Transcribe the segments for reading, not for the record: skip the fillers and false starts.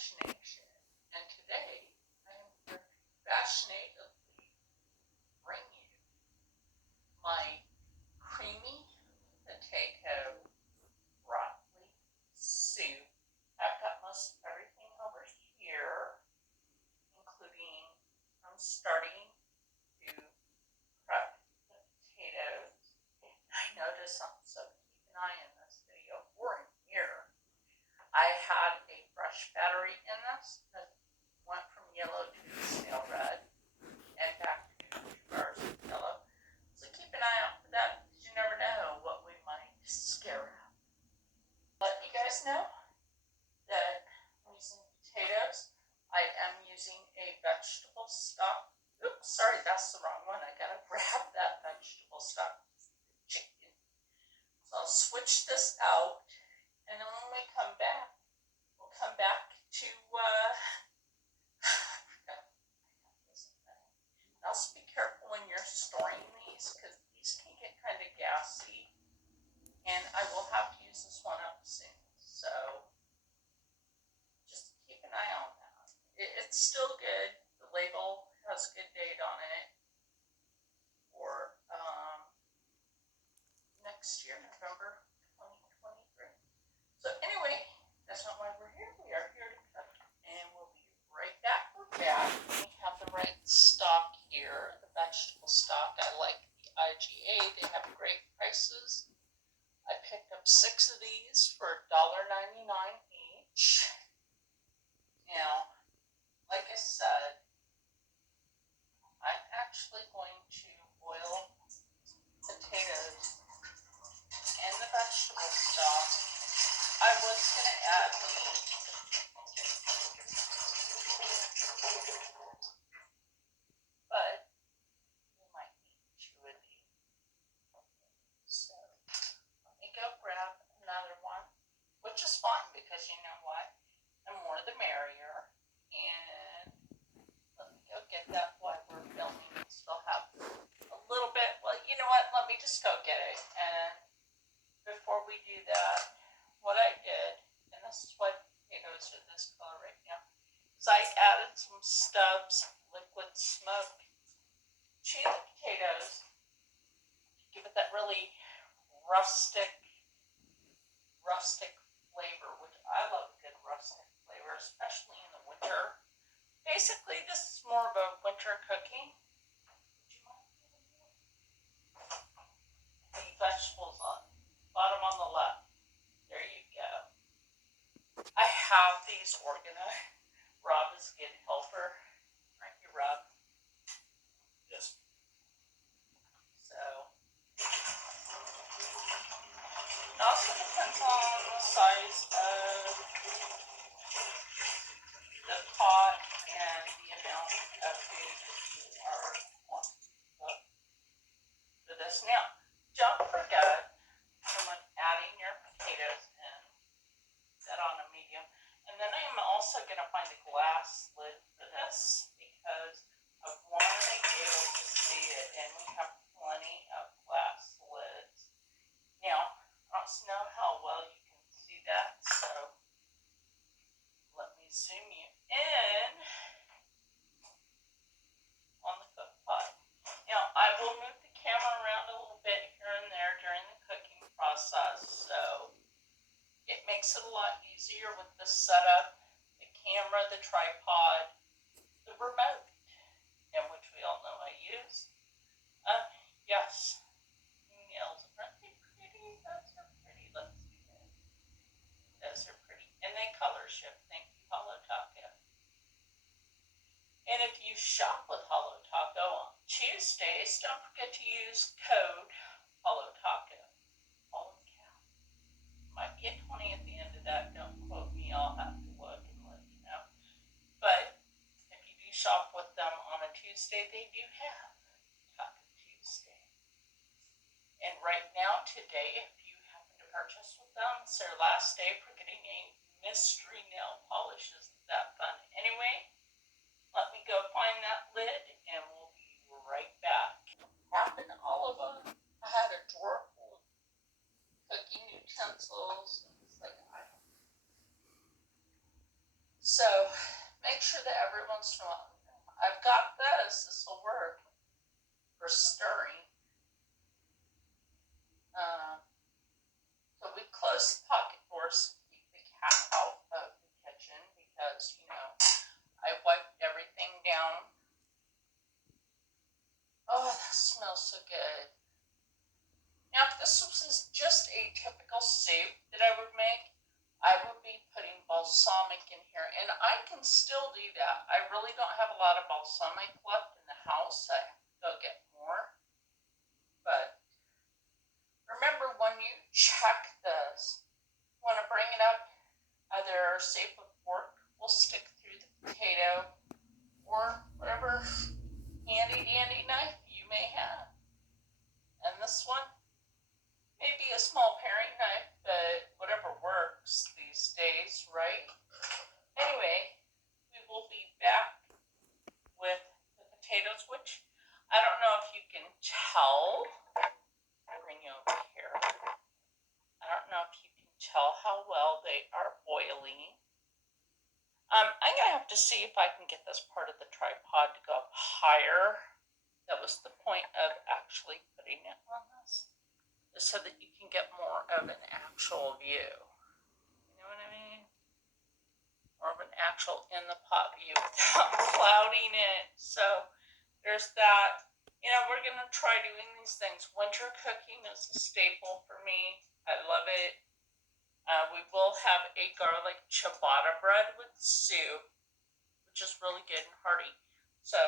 fascination. And today I am here to fascinatedly bring you my creamy potato broccoli soup. I've got most everything over here, including I'm starting to prep the potatoes. I notice so keep an eye in this video or in here. I had a brush battery in this that went from yellow to stale red and back to 2 bars of yellow. So keep an eye out for that because you never know what we might scare out. Let you guys know that I'm using potatoes. I am using a vegetable stock. Oops, sorry, that's the wrong one. I gotta grab that vegetable stock. Chicken. So I'll switch this out, and then when we come back, we'll come back to also be careful when you're storing these because these can get kind of gassy, and I will have to use this one up soon. So just keep an eye on that. It's still good. The label has a good date on it for next year, November 2023. So anyway, that's not why we're here. We are here to cook, and we'll be right back with that. We have the right stock here, the vegetable stock. I like the IGA. They have great prices. I picked up 6 of these for $1.99 each. Now, like I said, I'm actually going to boil potatoes in the vegetable stock. I was going to add meat, but we might need 2 of these. So let me go grab another one, which is fine because you know what? The more the merrier. And let me go get that while we're filming. We still have a little bit. Well, you know what? Let me just go get it. And before we do that, what I did, and this is why potatoes are this color right now, is I added some Stubbs liquid smoke to the potatoes to give it that really rustic flavor, which I love a good rustic flavor, especially in the winter. Basically, this is more of a winter cooking. The vegetables on bottom on the left. There you go. I have these organized. Rob is a good helper. Right here, Rob. Yes. So it also depends on the size of the pot and the amount of food that you are wanting to cook for this. Now, don't forget when adding your potatoes in, set on a medium. And then I am also going to find a glass lid for this because I want to be able to see it, and we have plenty of glass lids. Now, I don't know how well you can see that, so let me zoom you in on the cook pot. Now, I will move the camera around a little bit here and there during the cooking process, so it makes it a lot easier with the setup, the camera, the tripod, the remote, and which we all know I use. Yes, nails, aren't they pretty? Those are pretty. Let's see that. Those are pretty, and they color shift. Thank you, Holo Taco. And if you shop with Holo Taco on Tuesdays, don't forget to use code Holo Taco. Holy cow. Might be a 20 at the end of that. Don't quote me. I'll have to look and let you know. But if you do shop with them on a Tuesday, they do have Taco Tuesday. And right now, today, if you happen to purchase with them, it's their last day for getting a mystery nail polish. Isn't that fun? Anyway, let me go find that lid, and we'll be right back. Happened all of them. I had a drawer full of cooking utensils. It's like, I don't know. So make sure that every once in a while, I've got this will work for stirring. So we close the pocket doors to keep the cat out of the kitchen because, I wiped everything down. Oh, that smells so good. Now, if this was just a typical soup that I would make, I would be putting balsamic in here, and I can still do that. I really don't have a lot of balsamic left in the house. I have to go get more. But remember, when you check this, you want to bring it up, either safe with fork will stick through the potato, or whatever handy dandy knife you may have. And this one may be a small paring knife, but whatever works these days, right? Anyway, we will be back with the potatoes, which I don't know if you can tell. I'll bring you over here. I don't know if you can tell how well they are boiling. I'm gonna have to see if I can get this part of the tripod to go up higher. That was the point of actually putting it on this, so that you can get more of an actual view. You know what I mean? More of an actual in the pot view without clouding it. So there's that. We're gonna try doing these things. Winter cooking is a staple for me. I love it. We will have a garlic ciabatta bread with soup, which is really good and hearty. So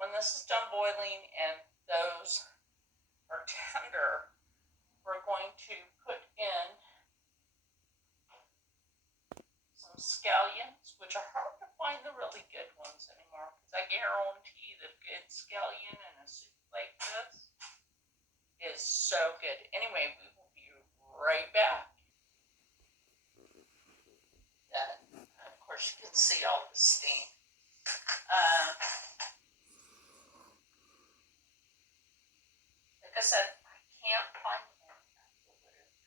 when this is done boiling and those are tender, we're going to put in some scallions, which are hard to find the really good ones anymore, because I guarantee the good scallion in a soup like this is so good. Anyway, we will be right back. Of course, you can see all the steam. Like I said, I can't find any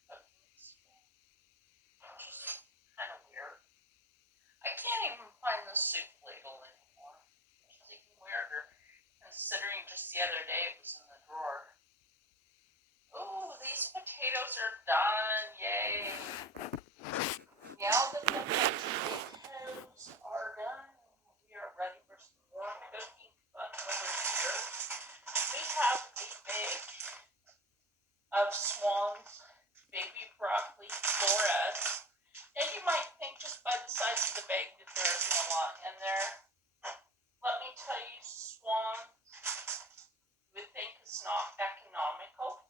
cooking steam, which is kind of weird. I can't even find the soup ladle anymore, which is even weirder, considering just the other day it was in the drawer. Ooh, these potatoes are done. Yay. Now that the potatoes are done, we are ready for some more cooking fun over here. We have a bag of Swan's baby broccoli florets. And you might think just by the size of the bag that there isn't a lot in there. Let me tell you, Swan would think it's not economical.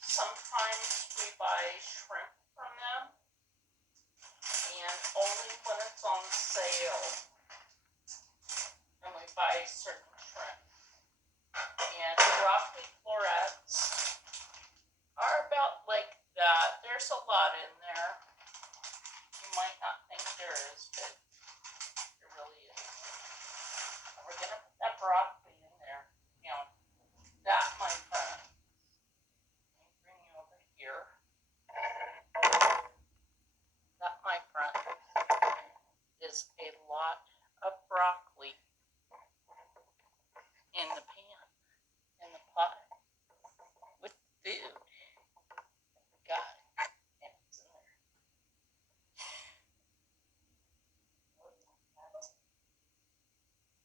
Sometimes we buy shrimp from them, and only when it's on sale, and we buy certain shrimp. And broccoli florets are about like that. There's a lot in there. You might not think there is, but there really is. And we're going to put that broccoli in there. Now, that, my friend, let me bring you over here. That, my friend, is a lot of broccoli in the pan, in the pot, with food. Got it. And it's in there.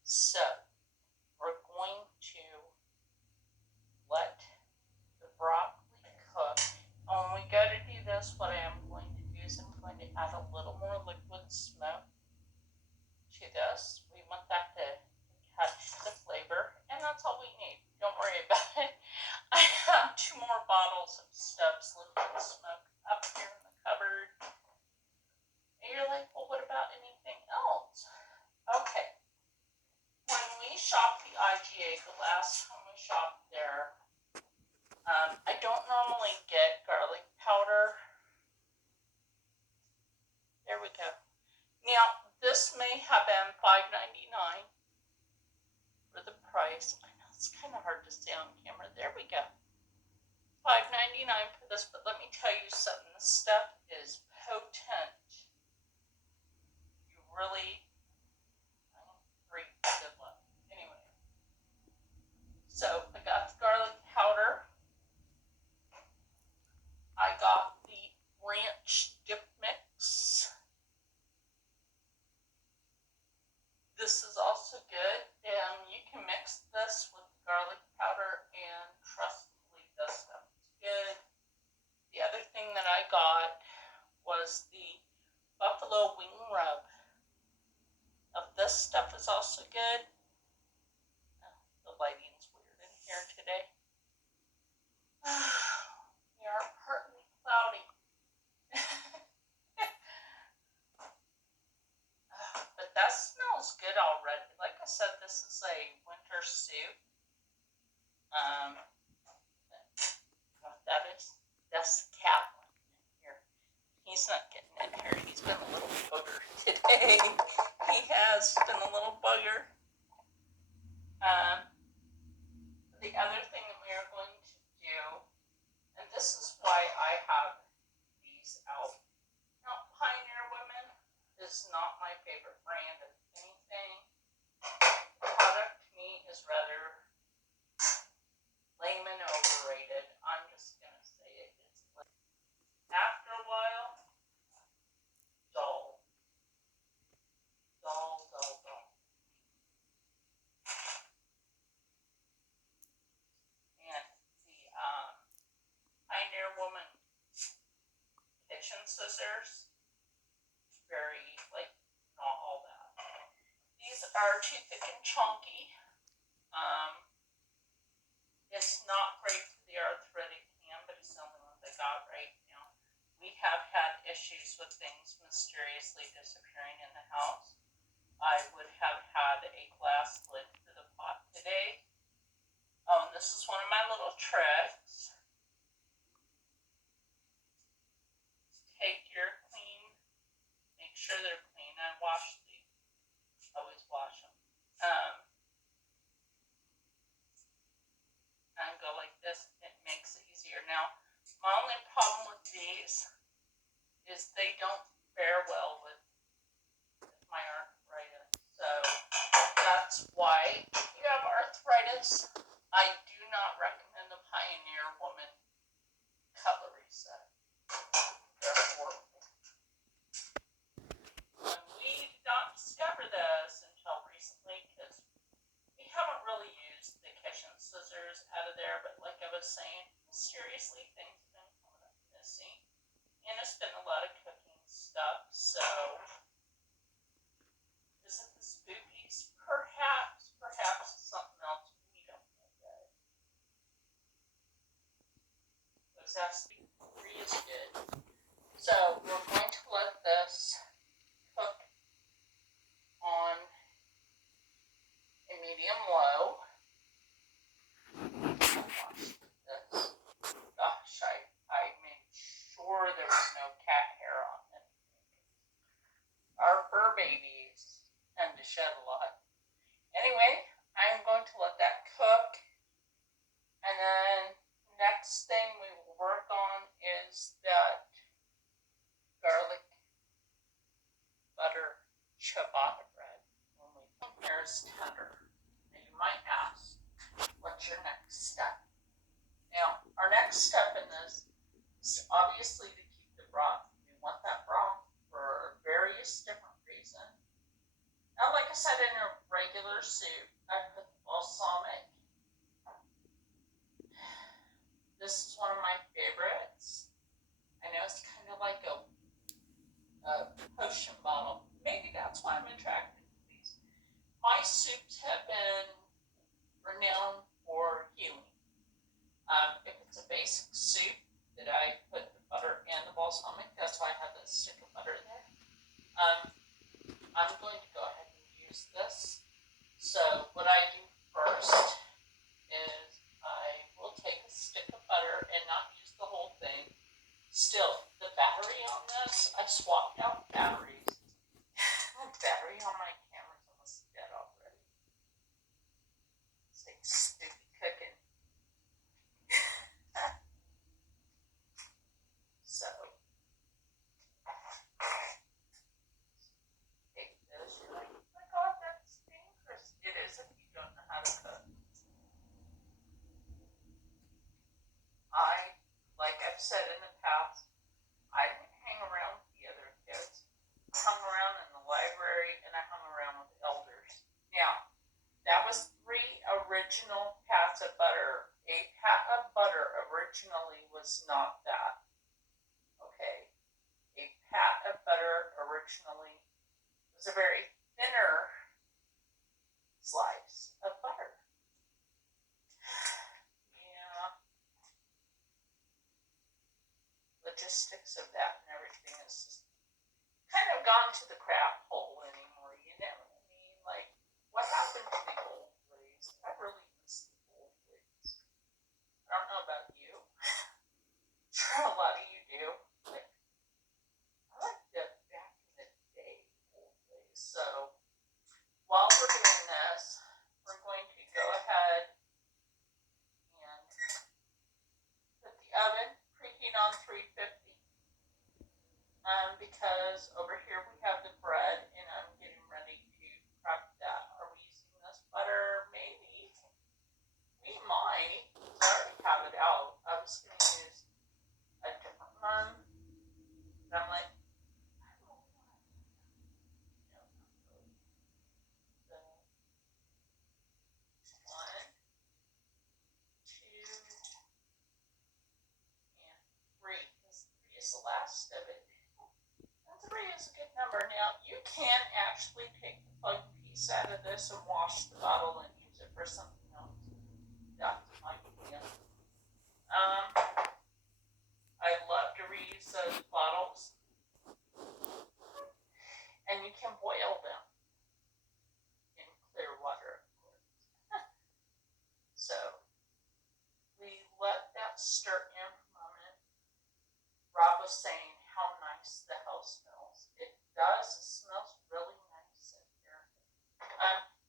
So, we're going to let the broccoli cook. And when we go to do this, what I am going to do is I'm going to add a little more liquid smoke to this. We want that to catch the flavor, and that's all we need. Don't worry about it. I have 2 more bottles of Stubbs liquid smoke up here in the cupboard. And you're like, well, what about anything else? Okay. When we shopped the IGA, the last time we shopped there, I don't normally get garlic powder. There we go. Now, this may have been $5.99 for the price. I know it's kind of hard to see on camera. There we go. $5.99 for this, but let me tell you something. This stuff is potent. You really pillow wing rub. This stuff is also good. Oh, the lighting's weird in here today. We are partly cloudy. But that smells good already. Like I said, this is a winter soup. That's the cat one here. He's not getting in here. He's been a little bugger today. He has been a little bugger. The other thing that we are going to do, and this is why I have these out. Now, Pioneer Women is not my favorite brand of anything. The product to me is rather lame and overrated. I'm just going to say it. After a while, dull. Dull, dull, dull. And the Pioneer Woman kitchen scissors, very, like, not all that. These are too thick and chunky. It's not great for the arthritic hand, but it's the only one they got right now. We have had issues with things mysteriously disappearing in the house. I would have had a glass lid for the pot today. Oh, and this is one of my little tricks. Take your clean, make sure they're clean. I wash these, always wash them. And go like this, it makes it easier. Now, my only problem with these is they don't fare well with my arthritis. So that's why if you have arthritis, I do not recommend the Pioneer Woman cutlery set. They're horrible. And we did not discover this until recently because we haven't really used the kitchen scissors out of there, but like I was saying, mysteriously things have been coming up missing. And it's been a lot of cooking stuff, so is it the spookies? Perhaps something else we don't know yet. Because that's is good. So we're going to let this cook on a medium low. Gosh, I made sure there was no cat hair on it. Our fur babies tend to shed a lot. Anyway, I'm going to let that cook. And then next thing we will work on is that garlic butter ciabatta bread. Here's tender. Now you might ask, what's your next step? Now, our next step in this is obviously to keep the broth. We want that broth for various different reasons. Now, like I said, in a regular soup, I put balsamic. This is one of my favorites. I know it's kind of like a potion bottle. Maybe that's why I'm attracted to these. My soups have been renowned for healing. If it's a basic soup that I put the butter and the balsamic, that's why I have the stick of butter there. I'm going to go ahead and use this. So what I do first is I will take a stick of butter and not use the whole thing. Still, the battery on this, I swapped out batteries. The battery on my camera's almost dead already. originally was a very thinner slice of butter. Yeah. Logistics of that and everything is just kind of gone to the crap hole anymore, you know what I mean? Like, what happened to the old ways? I really miss the old ways. I don't know about you. Sure, a lot of you do. Like, I like the back in the day old ways. So, while we're doing this, we're going to go ahead and put the oven preheat on 350. Because over here we have the bread and I'm getting ready to prep that. Are we using this butter? Maybe. We might. I already have it out. I was going to use a different one. But I'm like, I don't know. No, not really. So, 1, 2, and 3. Because 3 is the last of it. 3 is a good number. Now, you can actually take the plug piece out of this and wash the bottle and use it for something else. That's my idea. I love to reuse those bottles. And you can boil them in clear water, of course. So, we let that stir in for a moment. Rob was saying how nice the house smells. It does. It smells really nice in here.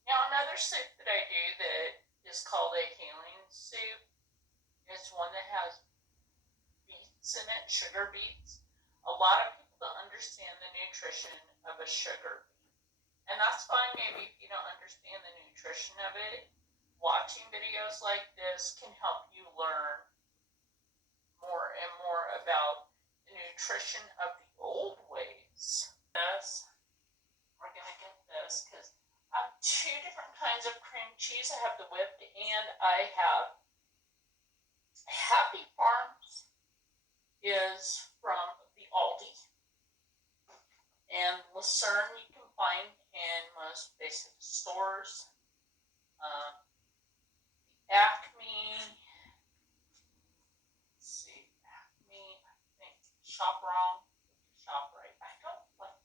Now, another soup that I do that is called a healing soup is one that has beets in it, sugar beets. A lot of people don't understand the nutrition of a sugar beet. And that's fine maybe if you don't understand the nutrition of it. Watching videos like this can help you learn more and more about the nutrition of the old ways. We're going to get this because I have 2 different kinds of cream cheese. I have the whipped and I have Happy Farms is from the Aldi. And Lucerne you can find in most basic stores. Acme, let's see, Acme, I think Shop Wrong, Shop Right. I don't like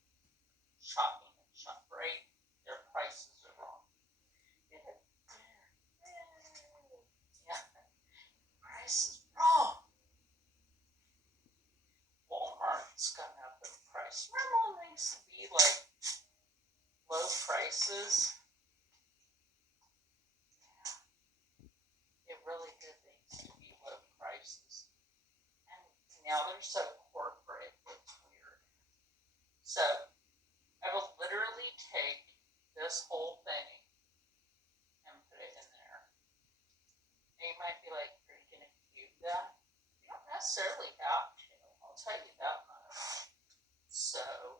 shopping at Shop Right. Their prices are wrong. Yeah, price is wrong. Walmart's gone up in price. Remember when they used to be like low prices? It really did. They used to be low prices. And now they're so corporate, it's weird. So, I will literally take this whole thing and put it in there. And you might be like, are you going to cube that? You don't necessarily have to. I'll tell you that much. So, let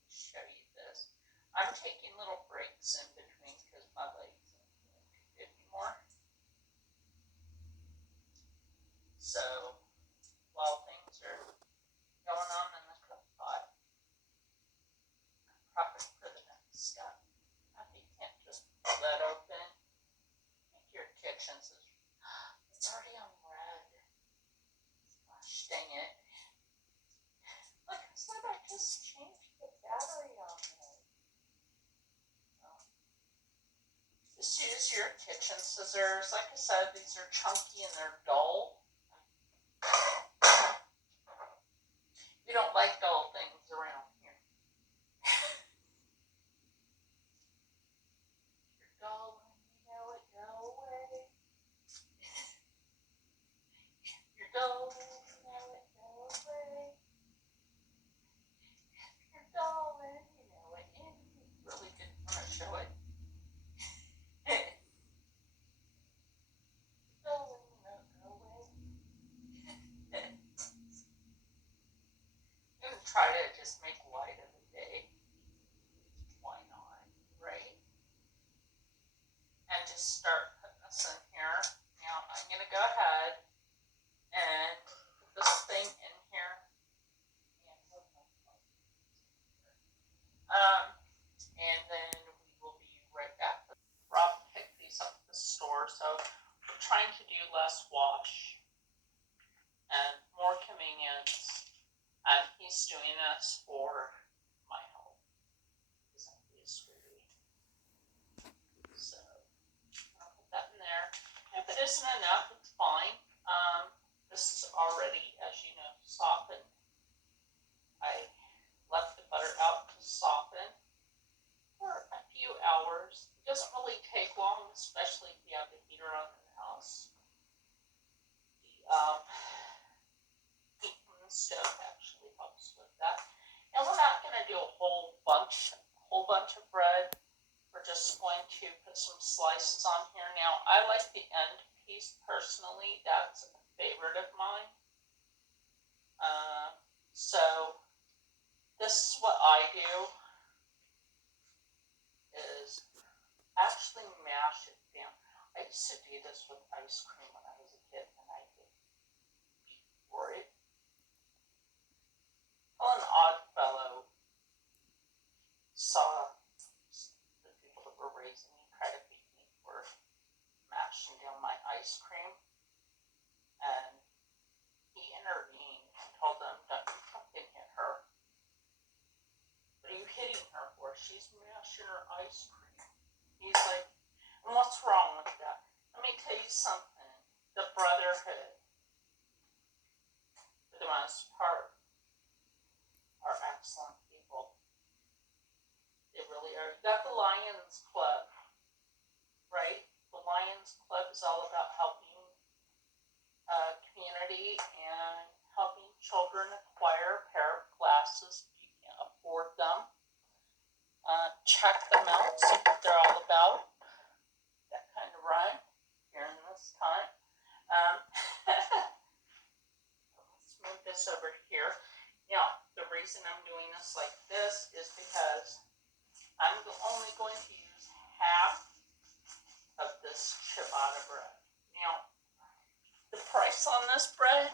me show you this. I'm taking little breaks in between because my legs aren't doing too good anymore. So, while things are going on in the cook pot, I'm prepping for the next step. You can't just pull that open. Make your kitchen says, it's already on red. Gosh dang it. Like I said, I just changed the battery on it. Just use your kitchen scissors. Like I said, these are chunky and they're dull. We don't like dull things around here. You're dull and you know it, go away. You're dull and you know it, go away. You're dull and you know it, and you really didn't want to show it. Dull and you know it, go away. I'm going to try to just make light of the day. Why not, right? And just start putting this in here. Now I'm going to go ahead and put this thing in here. whole bunch of bread. We're just going to put some slices on here. Now, I like the end piece personally. That's a favorite of mine. So this is what I do, is actually mash it down. I used to do this with ice cream when I was a kid, and I did beat for it. Well, an odd fellow saw the people that were raising me try to beat me for mashing down my ice cream, and he intervened and told them, "Don't you fucking hit her. What are you hitting her for? She's mashing her ice cream." He's like, "And what's wrong with that?" Let me tell you something. The Brotherhood, for the most part, are excellent people. They really are. You got the Lions Club, right? The Lions Club is all about helping community and helping children acquire a pair of glasses if you can't afford them. Check them out, see what they're all about. That kind of rhyme here in this time. Let's move this over here. Now, the reason I'm doing this like this is because I'm only going to use half of this ciabatta bread. Now, the price on this bread,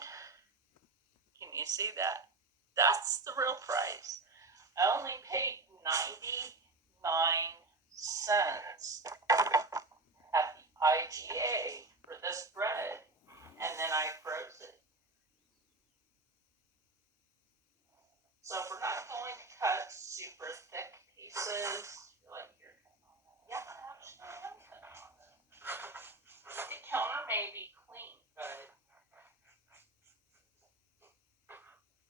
can you see that? That's the real price. I only paid 99 cents at the IGA for this bread, and then I froze it. So if we're not going to cut super thick pieces, yeah, actually I am cutting on it. The counter may be clean, but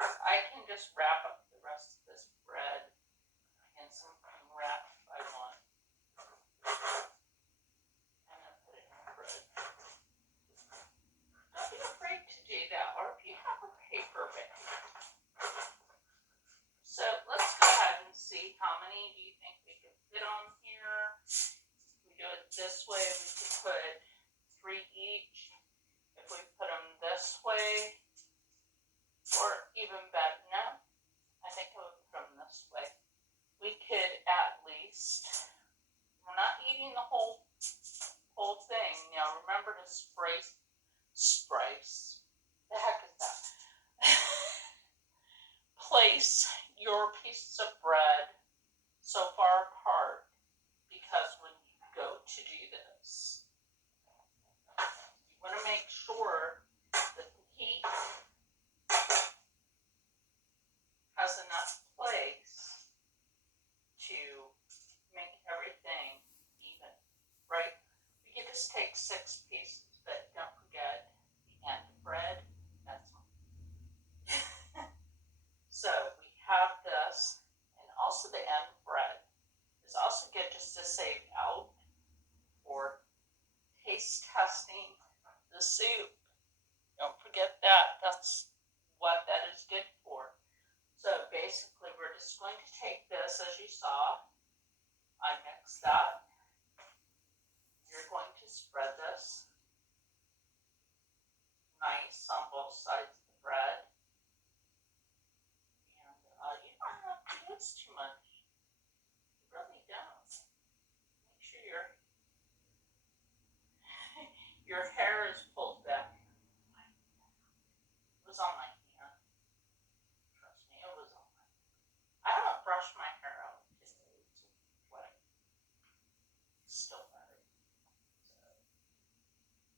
I can just wrap up the rest of this bread in some cling wrap if I want. And then put it in the bread. Don't be afraid to do that, or if you have a paper bag. So let's go ahead and see how many do you think we could fit on here. If we do it this way, we could put 3 each. If we put them this way, or even better, no, I think I would put them this way. We could at least, we're not eating the whole thing. Now remember to the heck is that? Place your pieces of bread so far apart, because when you go to do this, you want to make sure that the heat has enough place to make everything even, right? We could just take 6 pieces, but don't forget the end bread. That's so we have this, and also the end bread is also good just to save out for taste testing the soup. Don't forget that. That's what that is good for. So basically, we're just going to take this, as you saw. I mixed that. You're going to spread this nice on both sides of the bread. And you don't have to do this too much. You really don't. Make sure your hair is pulled back. It was on my hand. Trust me, it was on my hand. I haven't brushed my hair out today. It's wet. It's still wet.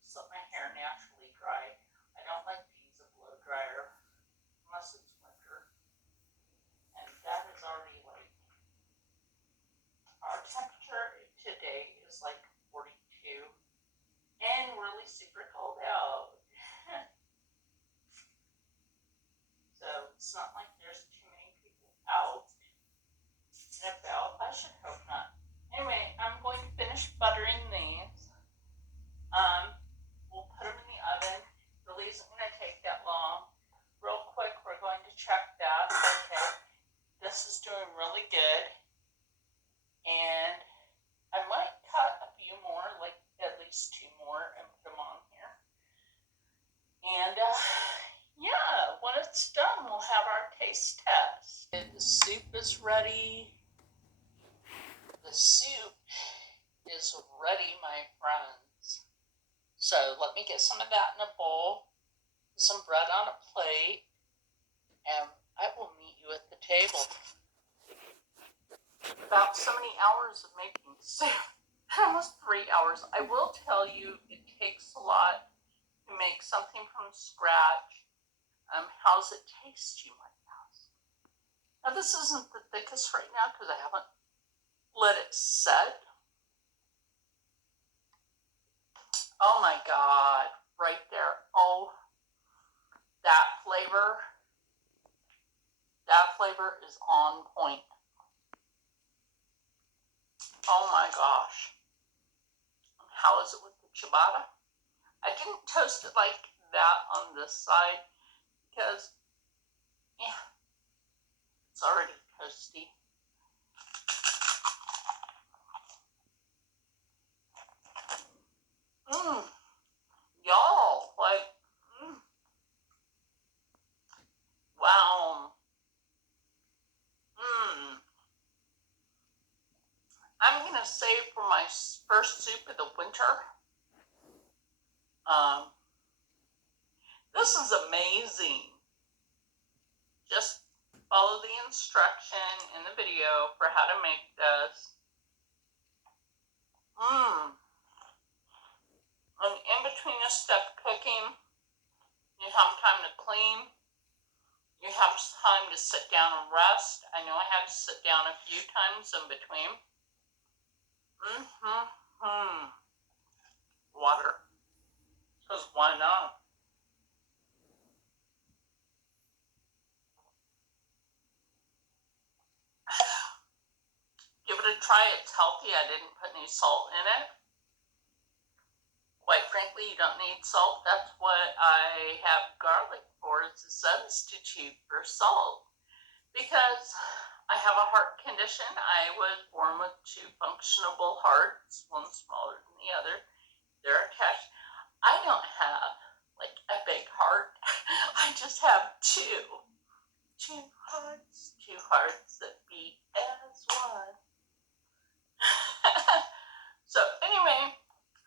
So let my hair naturally dry. I don't like to use a blow dryer unless it's winter. And that is already like, our temperature today is like 42 and really super cold out. So it's not like there's too many people out and about. I should hope not. Anyway, I'm going to finish buttering these. We'll put them in the oven. Really isn't going to take that long. Real quick, we're going to check that. Okay, this is doing really good. And I might cut a few more, like at least 2 more, and put them on here. And yeah, when it's done, we'll have our taste test. The soup is ready. The soup is ready, my friends. So let me get some of that in a bowl, some bread on a plate, and I will meet you at the table. About so many hours of making soup. Almost 3 hours. I will tell you, it takes a lot to make something from scratch. How's it taste, you might ask? Now, this isn't the thickest right now because I haven't let it set. Oh my God, right there. Oh, that flavor is on point. Oh my gosh. How is it with the ciabatta? I didn't toast it like that on this side because, yeah, it's already toasty. Y'all, like, wow. I'm gonna say for my first soup of the winter, this is amazing. Just follow the instruction in the video for how to make this. And in between a step cooking, you have time to clean. You have time to sit down and rest. I know I had to sit down a few times in between. Water. Because why not? Give it a try. It's healthy. I didn't put any salt in it. Quite frankly, you don't need salt. That's what I have garlic for, as a substitute for salt. Because I have a heart condition. I was born with 2 functionable hearts, one smaller than the other. They're attached. I don't have like a big heart. I just have 2 hearts that beat as one. So anyway,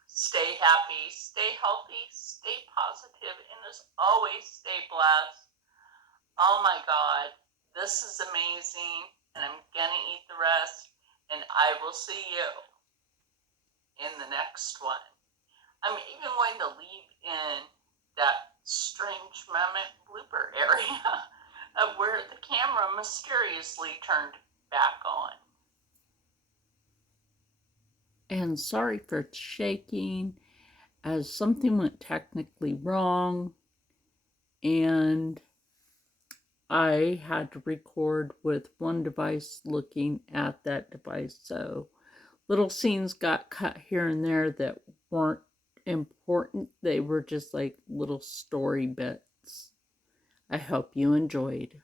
stay happy, stay healthy, stay positive, and as always, stay blessed. Oh my God, this is amazing, and I'm gonna eat the rest, and I will see you in the next one. I'm even going to leave in that strange moment blooper area of where the camera mysteriously turned back on. And sorry for shaking, as something went technically wrong, and I had to record with one device looking at that device, so little scenes got cut here and there that weren't important. They were just like little story bits. I hope you enjoyed.